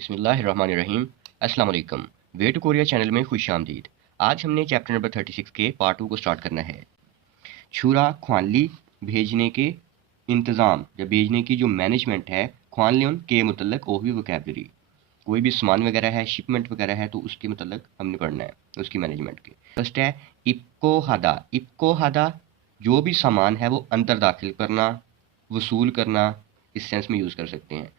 बिस्मिल्लाहिर्रहमानिर्रहीम। अस्सलाम वालेकुम। वे टू कोरिया चैनल में खुश आमदीद। आज हमने चैप्टर नंबर 36 के पार्ट 2 को स्टार्ट करना है। छुरा ख्वानली भेजने के इंतज़ाम या भेजने की जो मैनेजमेंट है, ख्वानलियन के मुतल्लक ओही वोकैबलरी। कोई भी सामान वगैरह है, शिपमेंट वगैरह है, तो उसके मतलब हमने पढ़ना है, उसकी मैनेजमेंट के। फर्स्ट है इप्को हादा। इप्को हादा जो भी सामान है वो अंदर दाखिल करना, वसूल करना, इस सेंस में यूज़ कर सकते हैं।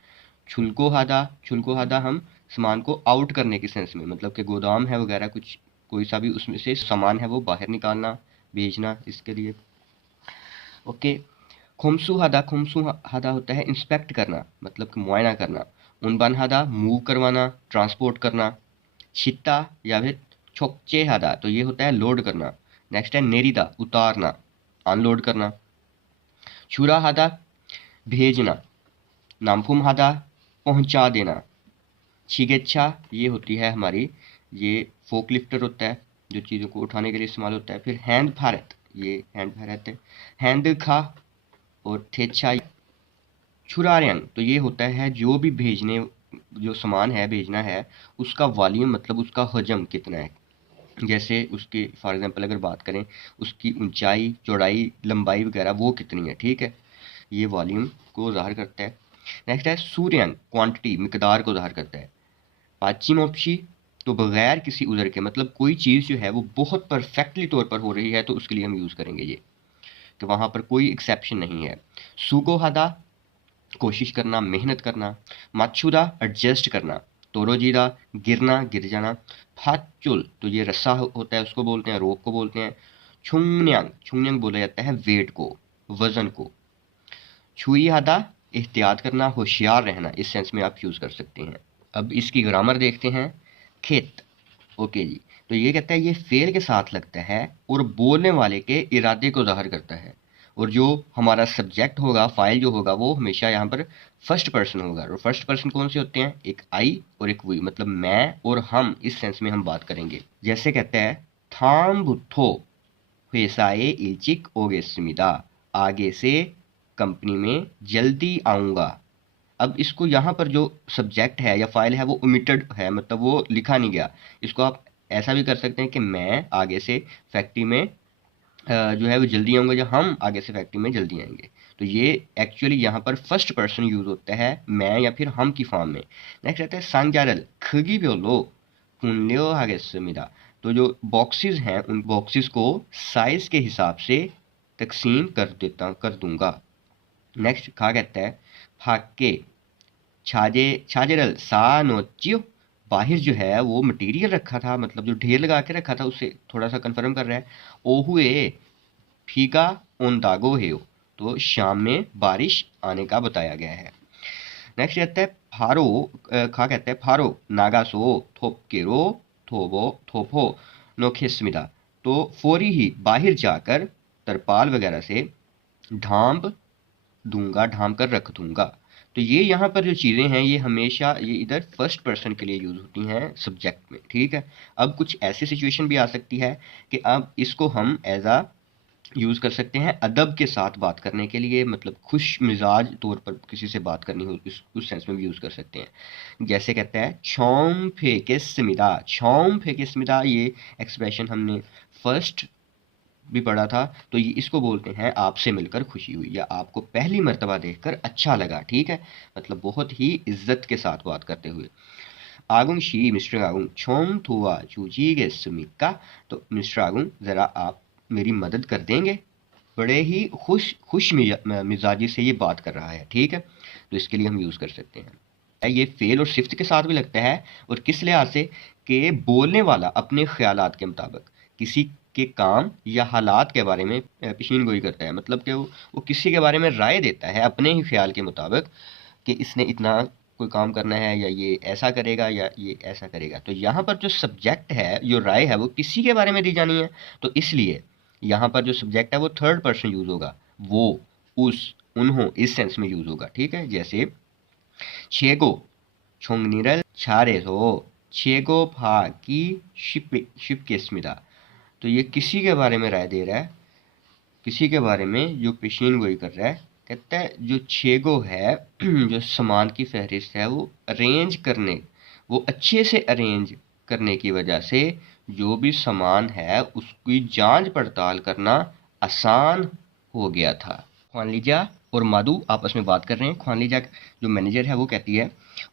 छुल्को हादा हम सामान को आउट करने के सेंस में, मतलब कि गोदाम है वगैरह कुछ, कोई सा भी उसमें से सामान है वो बाहर निकालना, भेजना, इसके लिए। ओके। खुमसू हादा होता है इंस्पेक्ट करना, मतलब कि मुआयना करना। उनबान हादा मूव करवाना, ट्रांसपोर्ट करना। छित्ता या फिर छोकचे हादा तो ये होता है लोड करना। नेक्स्ट है नेरिदा उतारना, अनलोड करना। छुरा हादा भेजना। नामफुम हादा पहुंचा देना। शिगेच्छा ये होती है हमारी, ये फोक लिफ्टर होता है जो चीज़ों को उठाने के लिए इस्तेमाल होता है। फिर हैंड भारत, ये हैंड भारत है। हैंड खा और थेच्छा। छुरारयंग तो ये होता है जो भी भेजने, जो सामान है भेजना है उसका वॉल्यूम, मतलब उसका हजम कितना है। जैसे उसके फॉर एग्जांपल अगर बात करें, उसकी ऊंचाई, चौड़ाई, लंबाई वगैरह वो कितनी है, ठीक है, ये वॉल्यूम को ज़ाहिर करता है। नेक्स्ट है सूर्यंग, क्वांटिटी, मिकदार को ज़ाहिर करता है। पाचिमोप्शी तो बगैर किसी उज़र के, मतलब कोई चीज़ जो है वो बहुत परफेक्टली तौर पर हो रही है तो उसके लिए हम यूज़ करेंगे ये, कि वहाँ पर कोई एक्सेप्शन नहीं है। सुको हादा कोशिश करना, मेहनत करना। माछुदा एडजस्ट करना। तोरोजीदा गिरना, गिर जाना। फाचुल तो ये रस्सा होता है, उसको बोलते हैं, रोप को बोलते हैं। छुंगन्यांग बोला जाता है वेट को, वजन को। छुई हादा एहतियात करना, होशियार रहना, इस सेंस में आप यूज़ कर सकते हैं। अब इसकी ग्रामर देखते हैं। खेत, ओके जी, तो ये कहता है ये फेल के साथ लगता है और बोलने वाले के इरादे को ज़ाहिर करता है। और जो हमारा सब्जेक्ट होगा, फाइल जो होगा, वो हमेशा यहाँ पर फर्स्ट पर्सन होगा। और फर्स्ट पर्सन कौन से होते हैं? एक आई और एक वी, मतलब मैं और हम, इस सेंस में हम बात करेंगे। जैसे कहते हैं थाम बुथो 회사에 일찍 오겠습니다। आगे से कंपनी में जल्दी आऊँगा। अब इसको यहाँ पर जो सब्जेक्ट है या फाइल है वो ओमिटेड है, मतलब वो लिखा नहीं गया। इसको आप ऐसा भी कर सकते हैं कि मैं आगे से फैक्ट्री में जो है वो जल्दी आऊँगा, या हम आगे से फैक्ट्री में जल्दी आएंगे। तो ये एक्चुअली यहाँ पर फर्स्ट पर्सन यूज होता है, मैं या फिर हम की फॉर्म में। नेक्स्ट रहता है सांजारल 크기별로 분류하겠습니다। तो जो बॉक्सेस हैं उन बॉक्सेस को साइज के हिसाब से तकसीम कर दूंगा। नेक्स्ट कहा कहता है फाके छाजेरल सा नोचियो, बाहिर जो है वो मटेरियल रखा था, मतलब जो ढेर लगा के रखा था, उससे थोड़ा सा कंफर्म कर रहा है। ओहुए फीका ओंदागो हेयो, तो शाम में बारिश आने का बताया गया है। नेक्स्ट कहता है फारो, खा कहता है फारो नागासो थोपकेरो थोबो थोपो नोखेस्मिदा, तो फौरी ही बाहर जाकर तरपाल वगैरह से ढांप दूंगा, ढांप कर रख दूंगा। तो ये यहाँ पर जो चीज़ें हैं ये हमेशा ये इधर फर्स्ट पर्सन के लिए यूज़ होती हैं सब्जेक्ट में, ठीक है। अब कुछ ऐसी सिचुएशन भी आ सकती है कि अब इसको हम एज आ यूज़ कर सकते हैं अदब के साथ बात करने के लिए, मतलब खुश मिजाज तौर पर किसी से बात करनी हो, उस सेंस में भी यूज़ कर सकते हैं। जैसे कहते हैं छौम फेके स्मिता, ये एक्सप्रेशन हमने फर्स्ट भी पढ़ा था। तो ये इसको बोलते हैं आपसे मिलकर खुशी हुई, या आपको पहली मर्तबा देखकर अच्छा लगा, ठीक है, मतलब बहुत ही इज्जत के साथ बात करते हुए। आगुंग शी मिस्टर आगुंग छोम थुआ चूची के सुमिका, तो मिस्टर आगुंग ज़रा आप मेरी मदद कर देंगे। बड़े ही खुश मिजाजी से ये बात कर रहा है, ठीक है, तो इसके लिए हम यूज़ कर सकते हैं। ये फेल और सिफ्त के साथ भी लगता है, और किस लिहाज से कि बोलने वाला अपने ख्यालात के मुताबिक किसी के काम या हालात के बारे में पेशीन गोई करता है, मतलब कि वो किसी के बारे में राय देता है अपने ही ख्याल के मुताबिक कि इसने इतना कोई काम करना है, या ये ऐसा करेगा या ये ऐसा करेगा। तो यहाँ पर जो सब्जेक्ट है, जो राय है, वो किसी के बारे में दी जानी है, तो इसलिए यहाँ पर जो सब्जेक्ट है वो थर्ड पर्सन यूज होगा, वो, उस, उन्हों, इस सेंस में यूज होगा, ठीक है। जैसे छेगो 총리를 잘해서 취급하기 쉽겠습니다। तो ये किसी के बारे में राय दे रहा है, किसी के बारे में जो पेशीन गोई कर रहा है। कहता है जो छेगो है जो सामान की फहरिस्त है वो अरेंज करने वो अच्छे से अरेंज करने की वजह से जो भी सामान है उसकी जांच पड़ताल करना आसान हो गया था। ख्वानलीजा और माधु आपस में बात कर रहे हैं। ख्वानलीजा जो मैनेजर है वो कहती है,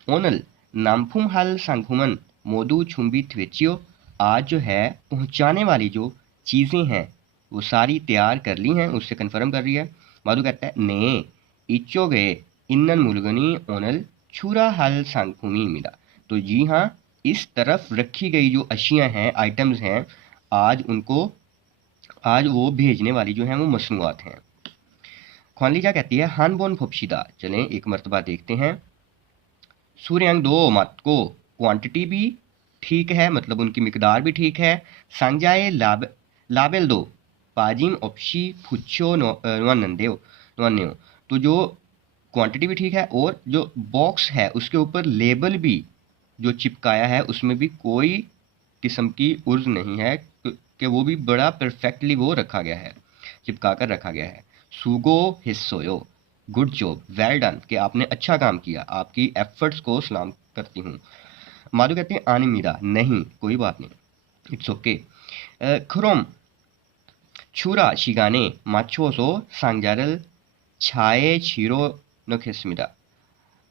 ओनल नामफुम हाल सांगफुमन मोदू छुम्बी थ्वेचियो, आज जो है पहुंचाने वाली जो चीज़ें हैं वो सारी तैयार कर ली हैं, उससे कन्फर्म कर रही है। माधु कहता है, ने इच्चो गए इन्नन मुलगनी ओनल छुरा हाल सांगफुमी मिला। तो जी हाँ, इस तरफ रखी गई जो अशियाँ हैं, आइटम्स हैं, आज वो भेजने वाली जो हैं वो मसनूआत हैं। ख्वानलीजा कहती है, हान बोन फुपशिदा, चलें एक मरतबा देखते हैं। सूर्यांग दो मत को क्वांटिटी भी ठीक है, मतलब उनकी मिकदार भी ठीक है। सांजाए लाबेल दो पाजिम ऑप्शी फुच्छो नन्देओ, तो जो क्वांटिटी भी ठीक है और जो बॉक्स है उसके ऊपर लेबल भी जो चिपकाया है उसमें भी कोई किस्म की उर्ज नहीं है कि वो भी बड़ा परफेक्टली वो रखा गया है, चिपका कर रखा गया है। सुगो हिस्सोयो, गुड जॉब, वेल डन, कि आपने अच्छा काम किया, आपकी एफर्ट्स को सलाम करती हूँ। माधु कहते हैं, आनी मीरा, नहीं कोई बात नहीं, इट्स ओके। खुरोम छुरा शिगाने माछोसो सांजारल छाए छीरो नखेस्मिदा,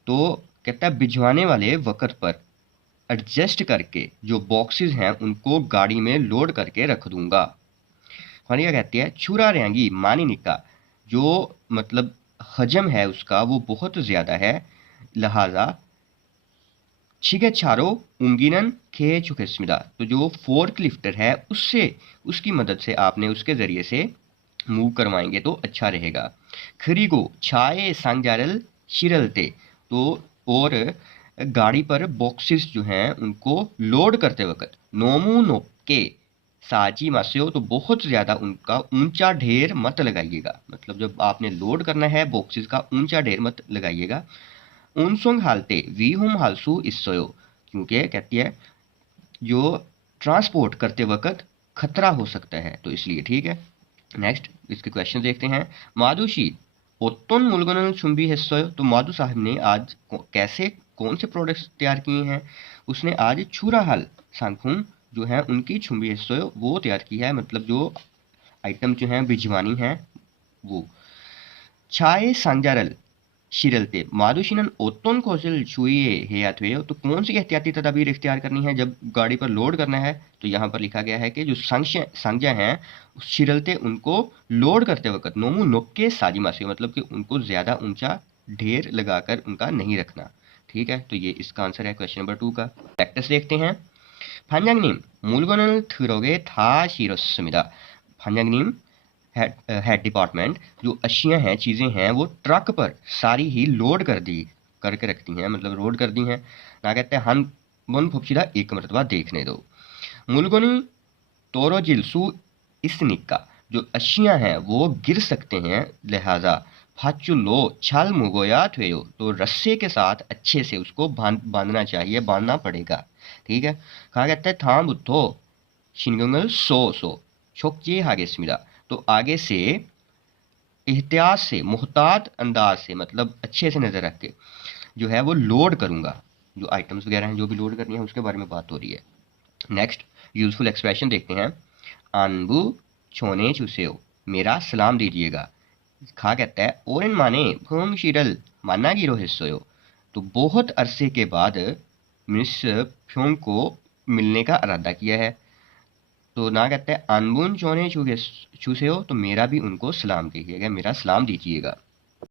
तो कहता है भिजवाने वाले वक्त पर एडजस्ट करके जो बॉक्सेस हैं उनको गाड़ी में लोड करके रख दूंगा। खनिया कहती है, छुरा रहेंगी मानी निका, जो मतलब हजम है उसका वो बहुत ज़्यादा है, लिहाजा छिगे छारो उंगिनन खे चुकेस्मिदा, तो जो फोर्क लिफ्टर है उससे उसकी मदद से आपने उसके ज़रिए से मूव करवाएंगे तो अच्छा रहेगा। खरीगो छाए सांजारल शिरलते, तो और गाड़ी पर बॉक्सेस जो हैं उनको लोड करते वक्त नोमू नोके साजी मास्यो, तो बहुत ज़्यादा उनका ऊंचा ढेर मत लगाइएगा, मतलब जब आपने लोड करना है बॉक्सेस का ऊंचा ढेर मत लगाइएगा। उनसोंग हालते वी हुम हालसू इसोयो, क्योंकि कहती है जो ट्रांसपोर्ट करते वक्त खतरा हो सकता है, तो इसलिए ठीक है। नेक्स्ट इसके क्वेश्चन देखते हैं। माधुशी ओत्तोन मुलगनल चुंबी हिस्सोयो, तो माधु साहब ने आज कैसे कौन से प्रोडक्ट्स तैयार किए हैं? उसने आज छुरा हल सांगफुम जो है उनकी छुंबी हिस्सोयो वो तैयार की है, मतलब जो आइटम जो हैं भिजवानी हैं वो। छाए सांजारल शिरलते माधुशिनन ओत्तोन कौशल छुए हेयाथवे, तो कौन सी एहतियाती तदाबीर इख्तियार करनी है जब गाड़ी पर लोड करना है? तो यहाँ पर लिखा गया है कि जो संज्ञा हैं शिरलते उनको लोड करते वक्त नोमू नोक्के साजिमा से, मतलब कि उनको ज़्यादा ऊंचा ढेर लगाकर उनका नहीं रखना। ठीक है, तो ये इसका आंसर है क्वेश्चन नंबर 2 का। प्रैक्टिस देखते हैं। 판장님, 물건을 트럭에 다 실었습니다। 판장님 हेड डिपार्टमेंट, जो अशियाँ हैं चीज़ें हैं वो ट्रक पर सारी ही लोड करके रखती हैं, मतलब लोड कर दी हैं ना। कहते हैं हम मन फुपशिदा, एक मरतबा देखने दो। मुलगोनी तोरो जिलसू इसनिका, जो अशियाँ हैं वो गिर सकते हैं, लिहाजा फाचुलो छाल मुगोया थेयो, तो रस्से के साथ अच्छे से उसको बांधना चाहिए, बांधना पड़ेगा। ठीक है, कहा कहता है थाम बुद्धो शिनगंगल सो छोकजे हागेस्मिदा, तो आगे से एहतियात से मुहतात अंदाज से, मतलब अच्छे से नज़र रख के जो है वो लोड करूँगा, जो आइटम्स वगैरह हैं जो भी लोड करनी है उसके बारे में बात हो रही है। नेक्स्ट यूजफुल एक्सप्रेशन देखते हैं। अनबू छोने चुसेओ, मेरा सलाम दीजिएगा। खा कहता है ओरन माने फंग शिरल माना गिरो हिस्सोयो, तो बहुत अरसे के बाद मिस फ्योंग को मिलने का इरादा किया है। तो ना कहते हैं अनबुन चोने छूसे हो, तो मेरा भी उनको सलाम कहिएगा, मेरा सलाम दीजिएगा।